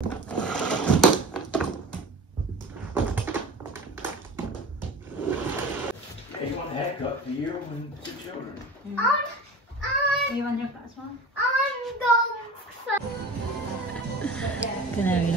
You want a haircut for you and two children? You want your as well? I'm going. Canary.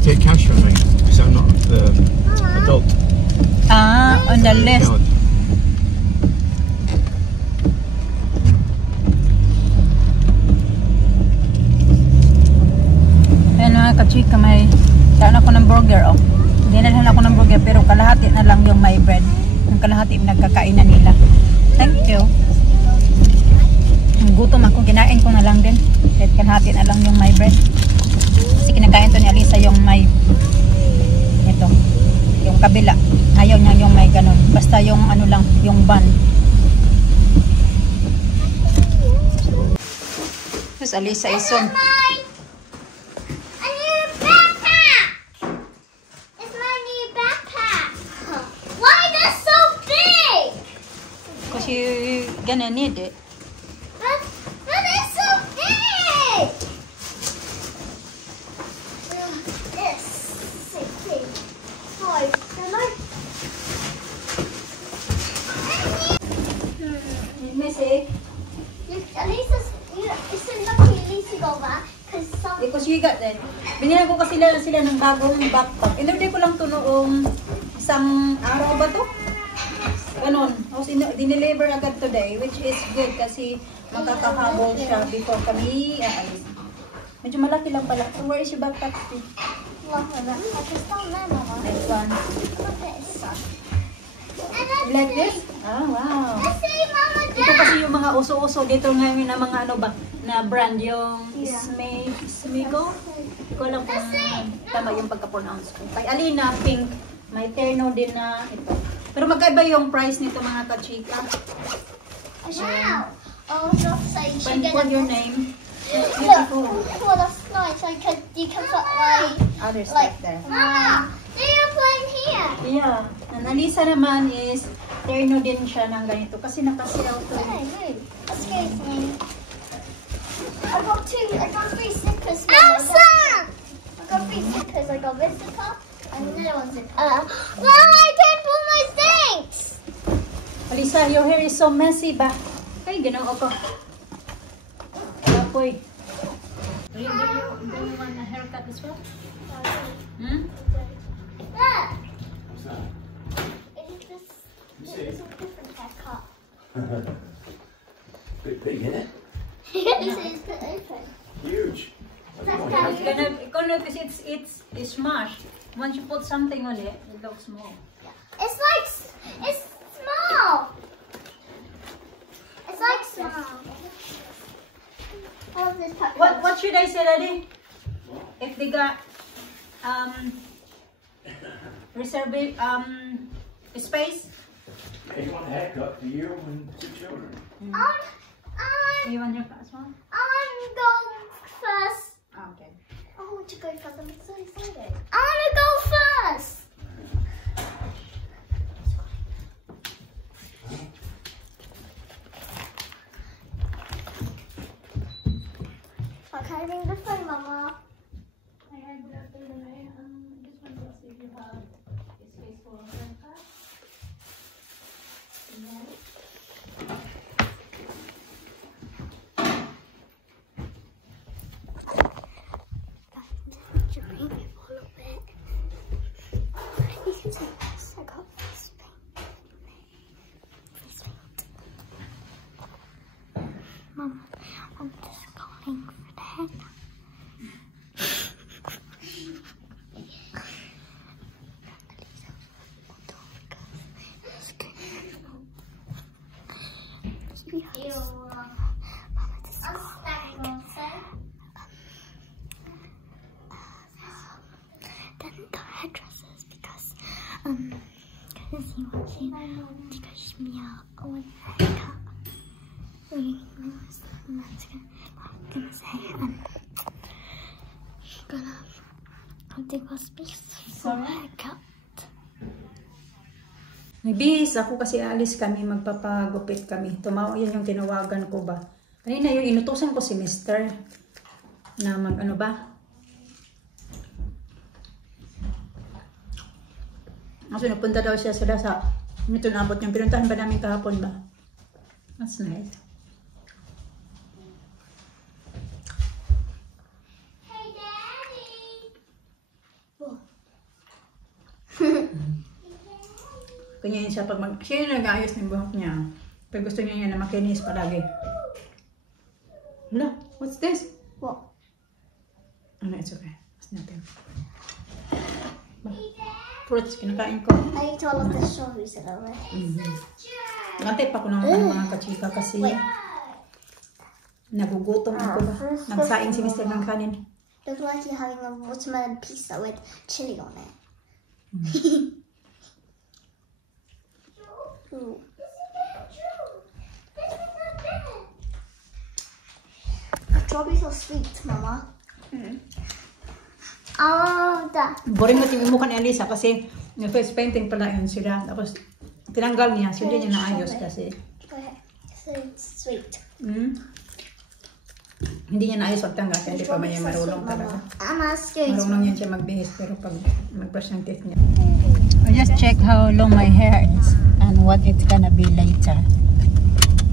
Take cash from me because I'm not the adult. On the list. God. Ayan mga kachika, may saan ako ng burger, oh. Dinalhan ako ng burger pero kalahati na lang yung my bread. Yung kalahati nagkakainan nila. Thank you. Gutom ako, kinain ko na lang din. Kahit kalahati na lang yung my bread. Kasi kinakain to ni Alisa yung may ito, yung kabila. Ayaw niya yung may ganun. Basta yung ano lang, yung bun. Tapos Alisa is on. You're gonna need it. But it's so big! This is big. Hi, hello. Missy? At least it's lucky at least you go back. Because you got that. Binila ko kasi sila ng bagong backpack. Inorder ko lang to noong isang araw ba to? Ganon. Dineliver agad today, which is good kasi makakahabol siya before kami aalis. Medyo malaki lang pala. So, where is your backpack? Next one. You like this? Oh, wow. Ito kasi yung mga uso-uso dito ngayon na mga ano ba, na brand yung Smigo. Hindi ko alam kung tama yung pagka-pronounce ko. Kay Alina, pink. May terno din na ito. Pero magkaiba yung price nito mga kachika. Wow! Oh, so say your name. Look, nice. You can put like Other stuff there. Mama, they are playing here. Yeah. Ang Alisa naman is, terno din siya ng ganito. Kasi nakasilaw to. Hey, move. Excuse me. I got three zippers. Elsa! I got three zippers. I got this zipper and another one zipper. Well, I didn't pull my things. Alisa, your hair is so messy ba? Ay, ginoo ko. Apoy. Do you want a haircut as well? Hmm? Look. What's that? It's a different haircut. Bit big, isn't it? This is the open. Huge. It's gonna, it's smashed. Once you put something on it, it looks small. It's small. It's like small. Oh, this part. What should I say, Daddy? If they got reserve space? Hey, you want a haircut for you and 2 children? Do you want your class one? I'm going first. Okay. I want to go first. I'm so excited. I want to go first. I'm carrying the phone, Mama. I had that in the way. Just want to see if you have space for a haircut. Mom, I'm just going for the head. The hairdressers because he wants to teach me a haircut. I'm gonna say I'll take a space for a haircut. Nagbihis ako kasi alis kami, magpapagupit kami. Yan yung tinawagan ko ba. Kanina yung inutusan ko si Mr. na ano ba? Kasi napunta daw siya sila sa ito naabot yung pinuntahan ba namin kahapon ba? That's nice. Hey, Daddy! Ganyan siya pag siya yung nag-aayos ng buhok niya. Pero gusto niya na makinis palagi. Hala, what's this? What? Oh no, it's okay. It's nothing. Fruits, kinakain ko. I ate all of the strawberries that are left. Nagantay pa ko ng mga kachika kasi nagugutom ako ba. Nagsaing si Mr. ng kanin. Look like you're having a watermelon pizza with chili on it. Ooh. Strawberries are sweet, Mama. Oh, that. Boring mo yung mukha ni Alisa kasi face painting pala yun sila. Tapos tinanggal niya. So hindi niya naayos kasi. Okay, so it's sweet. Hindi niya naayos pagtanggal kaya hindi pa may marunong talaga. I'm asking. Marunong yan siya magbihis pero pag mag-brush ng teeth niya. I just check how long my hair is and what it's gonna be later.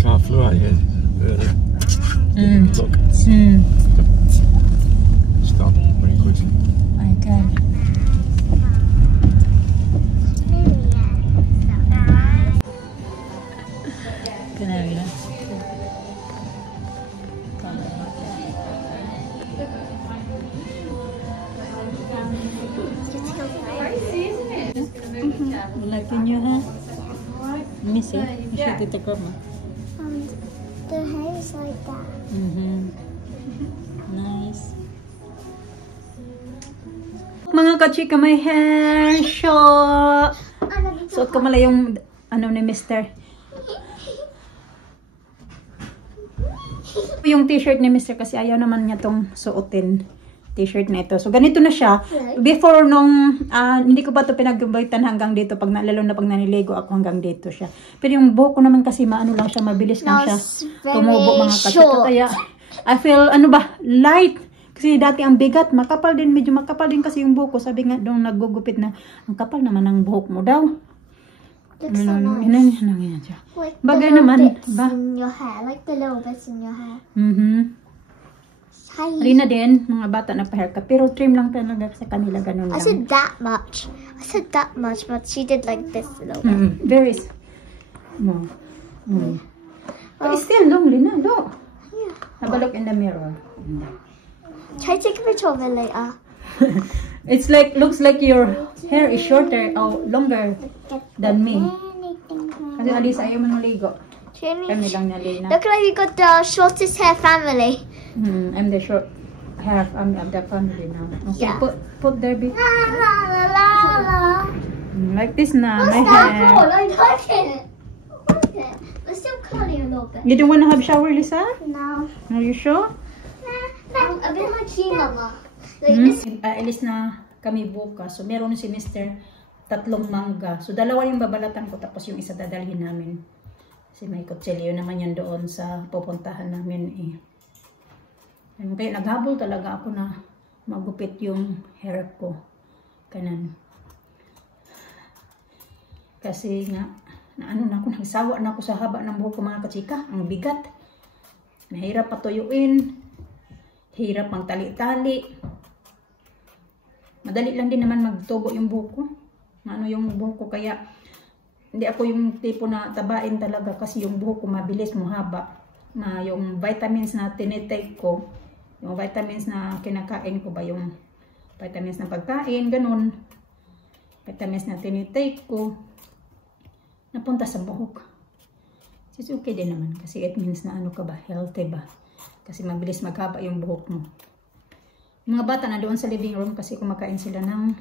Car flew out again earlier. Look. Stop very quickly. My God. Canary. Like in your hair? Let me see. You should do the camera. The hair is like that. Nice. Mga kachika, may hair shot. Suot ko mala yung ano ni Mr. Yung t-shirt ni Mr. kasi ayaw naman niya tong suotin. t-shirt na ito. So, ganito na siya. Before nung, hindi ko pa ito pinagbitan hanggang dito. Lalo na pag naniligo ako hanggang dito siya. Pero yung buhok ko naman kasi maano lang siya, mabilis lang siya tumubo mga kachika. Kaya, I feel, light. Kasi dati ang bigat, makapal din, medyo makapal din kasi yung buhok ko. Sabi nga doon naggugupit na, ang kapal naman ang buhok mo daw. Looks so nice. Like Bagay the little naman, bits ba? in your hair. Like the little bits in your hair. Hi. Rina din, mga bata na pa-haircut. Pero trim lang talaga sa kanila, ganun I lang. said that much. But she did like this a little bit. Very no. But it's still long, Lina. No. Yeah. Have a look in the mirror. Try to take a picture of it later. It's like, looks like your hair is shorter or longer than me. Kasi Alisa, ayaw mo naligo. Kami lang na Lina. Look like you got the shortest hair family. I'm the short half. I'm the family now. Okay, Yeah. put there, be. La la la la la. Like this na, my What's that hair. for? I like it. I like it. But still curly a little bit. You don't want to have shower, Lisa? No. Are you sure? A bit like you, Mama. Like this. Alis na kami bukas. So, meron si Mr. 3 mangga. So, 2 yung babalatan ko. Tapos yung isa dadalhin namin. Kasi may kutsilyo naman yan doon sa pupuntahan namin eh. Kaya naghabol talaga ako na magupit yung hair ko. Kanan. Kasi nga, nagsawa na ako sa haba ng buhok ko mga kachika. Ang bigat. Mahirap patuyuin. Hirap ang tali-tali. Madali lang din naman magtubo yung buhok ko. Yung buhok ko kaya hindi ako yung tipo na tabain talaga kasi yung buhok ko mabilis mahaba. Yung vitamins na tinitake ko, yung vitamins na kinakain ko ba, yung vitamins na pagkain, ganun. Vitamins na tinitake ko, napunta sa buhok. It's okay din naman kasi it means na ka ba, healthy ba. Kasi mabilis maghaba yung buhok mo. Yung mga bata na doon sa living room kasi kumakain sila ng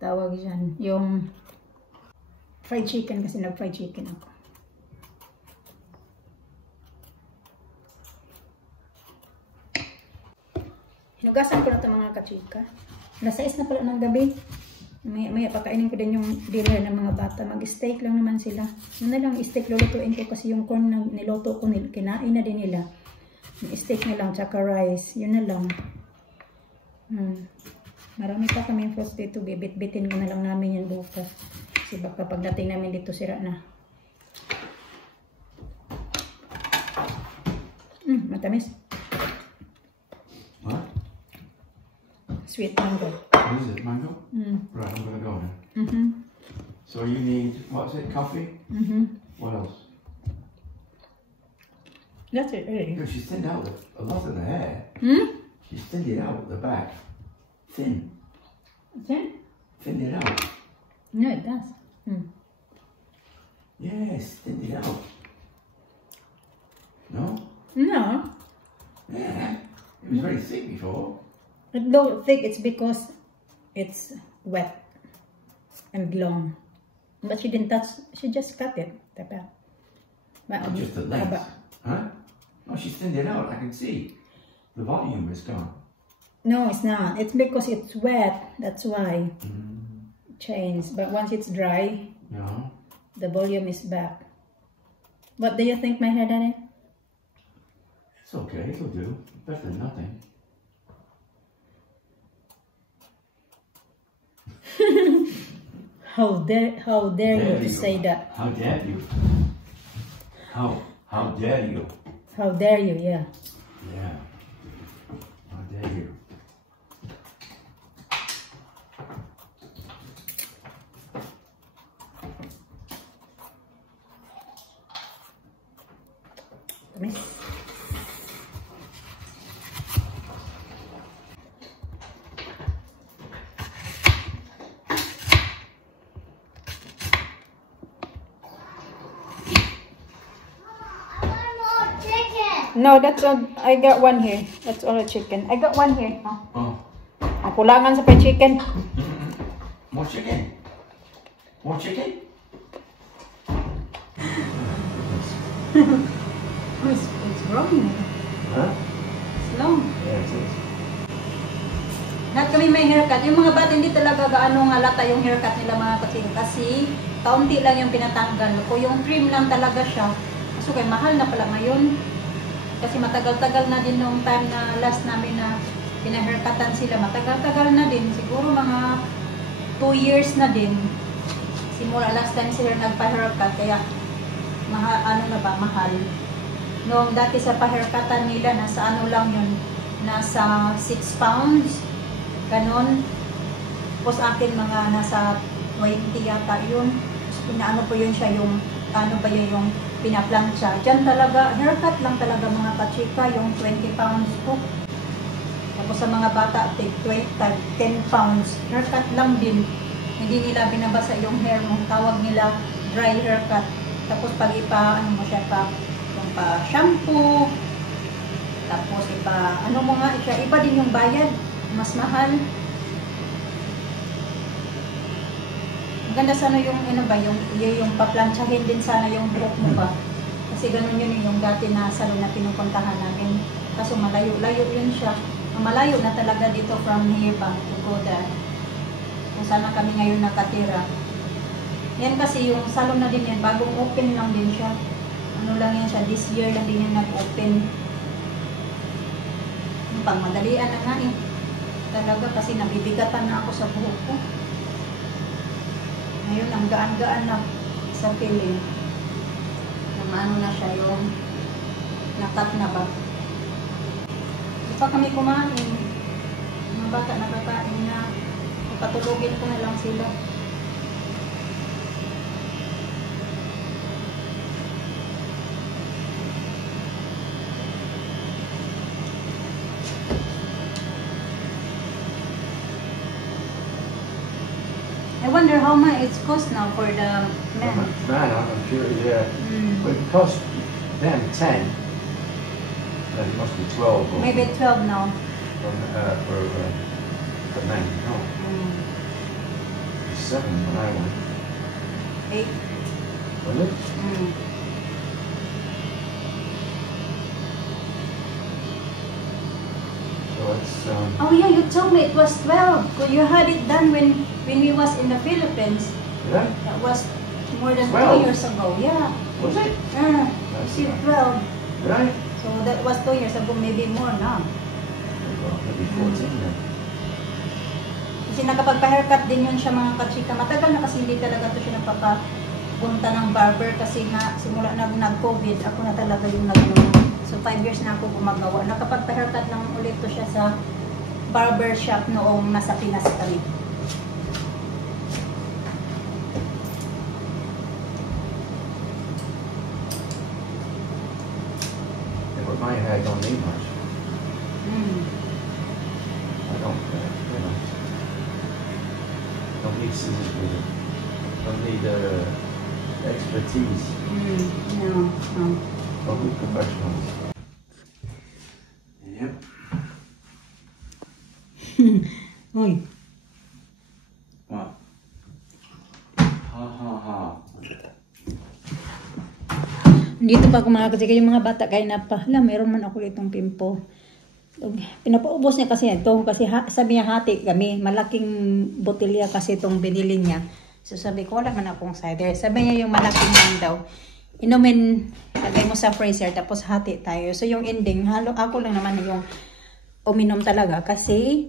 tawag dyan, yung fried chicken kasi nag-fried chicken ako. Hinugasan ko na ito mga kachika. Alas 6 na pala ng gabi. Maya pakainin ko din yung dinner ng mga bata. Mag-steak lang naman sila. Yun na lang, steak lulutuin ko kasi yung corn na niloto ko, kinain na din nila. Yung steak na lang, tsaka rice. Yun na lang. Marami pa kami fruits dito. Bibit-bitin ko na lang namin yan bukas. Kasi baka pagdating namin dito sira na. Matamis. What? Sweet mango. What is it, mango? Right, I'm gonna go then. So you need, what's it, coffee? What else? That's it, really. No, she's thinned out a lot of the hair. She's thinned it out at the back. Thin. Okay. Thinned it out. No, it does. Yes, thinned it out. No? No. Yeah. It was very thick before. I don't think it's because it's wet and long. But she didn't touch, she just cut it. Not just the length. Huh? No, she's thinned it out. I can see. The volume is gone. No, it's not. It's because it's wet. That's why. Change. But once it's dry, No. the volume is back. What do you think, my hair, Daddy? It's okay. It'll do. Better than nothing. How dare you to say that? How dare you? How dare you? How dare you, yeah. Yeah. How dare you? Tamis. No, that's all. I got one here. That's all a chicken. I got one here. Oh. Ang kulangan sa fried chicken. More chicken? More chicken? It's wrong. Huh? It's long. Yeah, it is. Lahat kami may haircut. Yung mga bata hindi talaga gaano halata yung haircut nila mga kachika. Kasi kaunti lang yung pinatanggal. O yung trim lang talaga siya. So kaya mahal na pala ngayon. Kasi matagal-tagal na din nung time na last namin na pinahaircutan sila. Matagal-tagal na din. Siguro mga 2 years na din. Simula last time sila nagpa-haircut. Kaya mahal. Noong dati sa pa-haircutan nila, nasa ano lang yun. Nasa 6 pounds. Ganon. Tapos akin mga nasa 20 yata yun. Pinaano po yun siya yung, ano ba yun yung pinaplansya. Diyan talaga, haircut lang talaga mga kachika, yung 20 pounds po. Tapos sa mga bata, 10 pounds. Haircut lang din. Hindi nila binabasa yung hair mo. Tawag nila dry haircut. Tapos pag ano mo siya yung shampoo. Tapos ano mo nga siya, iba din yung bayad. Mas mahal. Maganda sana yung yung paplansyahin din sana yung buhok mo ba. Kasi ganun yun yung dati na salon na pinupuntahan namin. Kaso malayo-layo yun siya. Malayo na talaga dito from here pa to go there. Kung sana kami ngayon nakatira. Yan kasi yung salon na din yan, bagong open lang din siya. Ano lang yan siya, this year lang din yan nag-open. Pang madalian na nga eh. Talaga kasi nabibigatan na ako sa buhok ko. Ngayon, ang gaan-gaan na sa piling. Ano na siya yung nakat na ba. Di pa kami kumain. Mga bata nakakain na. Patulogin ko na lang sila. I wonder how much it's cost now for the men. Man, I'm sure, yeah. But it cost them 10. Then it must be 12. Or Maybe 12 now. For men, no. 7 when I went. 8. Was it? So it's, Oh yeah, you told me it was 12. You had it done when we was in the Philippines. did I? That was more than 12? 2 years ago. Yeah. Was it? You see 12. Did I? So that was 2 years ago, maybe more now. Well, maybe 14 then. Kasi nakapagpa-haircut din yun siya mga kachika. Matagal na kasi hindi talaga ito siya nagpapapunta ng barber kasi nga simula na nag-COVID, ako na talaga yung So 5 years na ako gumagawa. Nakapagpa-haircut lang ulit to siya sa barber shop noong nasa Pinas kami. Yeah, but my hair don't need much. I don't, don't need scissors with it. Don't need expertise. No. Don't need professionals. Yep. Uy. What? Ha. Dito pa ako mga kachika, yung mga bata kaya na pa. Meron man ako itong pimple. Pinapaubos niya kasi ito. Kasi sabi niya hati kami. Malaking botelya kasi itong binili niya. So sabi ko, wala man akong cider. Sabi niya yung malaking lang daw. Inumin, lagay mo sa freezer, tapos hati tayo. So yung ending, ako lang naman yung uminom talaga. Kasi,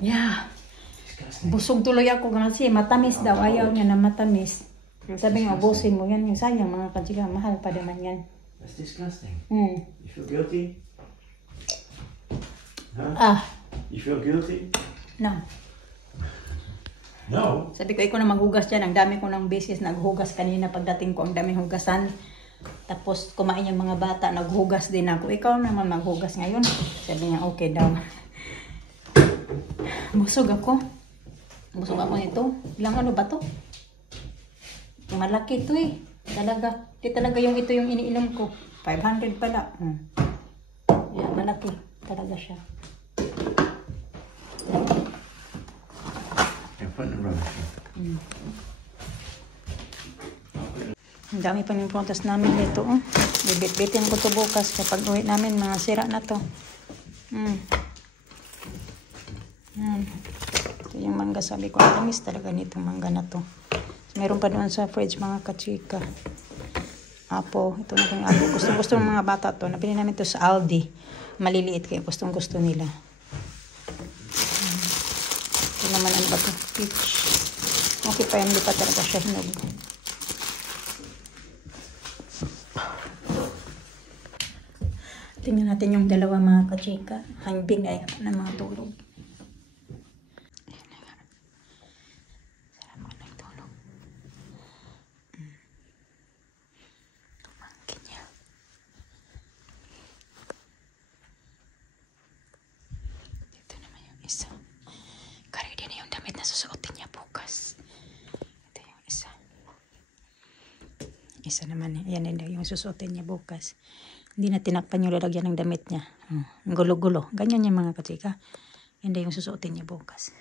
yeah, busog tuloy ako kasi matamis daw. Ayaw niya na matamis. Sabi nga, ubusin mo yan. Yung sayang mga kachika, mahal pa naman yan. That's disgusting. You feel guilty? Huh? You feel guilty? No. No. Sabi ko, ikaw na maghugas dyan. Ang dami ko ng beses naghugas kanina pagdating ko. Ang daming hugasan. Tapos kumain yung mga bata. Naghugas din ako. Ikaw naman maghugas ngayon. Sabi niya, okay daw. Busog ako. Busog ako nito. Ilang ano ba to? Malaki to eh. Talaga. Di talaga yung ito yung iniinom ko. 500 pala. Yeah, malaki. Talaga siya. Put in the rubbish. Ang dami pa ng prontas namin dito. Bibit-bitin ko to bukas. Kapag uwi namin, mga sira na to. mangga. Sabi ko, namiss talaga nitong mangga na to. Meron pa doon sa fridge mga kachika. Apo, ito na yung apo. Gusto ng mga bata to. Nabili namin to sa Aldi. Maliliit kayo. Gusto nila. Ito naman ang bato. Peach. Okay pa yun. Hindi pa talaga siya hinog. Tingnan natin yung dalawa mga kachika. Hangbing ay ako na mga tulog. Sarap ka nagtulog. Tumangkin niya. Dito naman yung isa. Ready na yung damit na susuotin niya bukas. Ito yung isa. Isa naman. Yan yung susuotin niya bukas. Hindi na tinakpan yung lalagyan ng damit niya. Ang gulo-gulo. Ganyan yung mga kachika. Hindi yung susuotin niya bukas.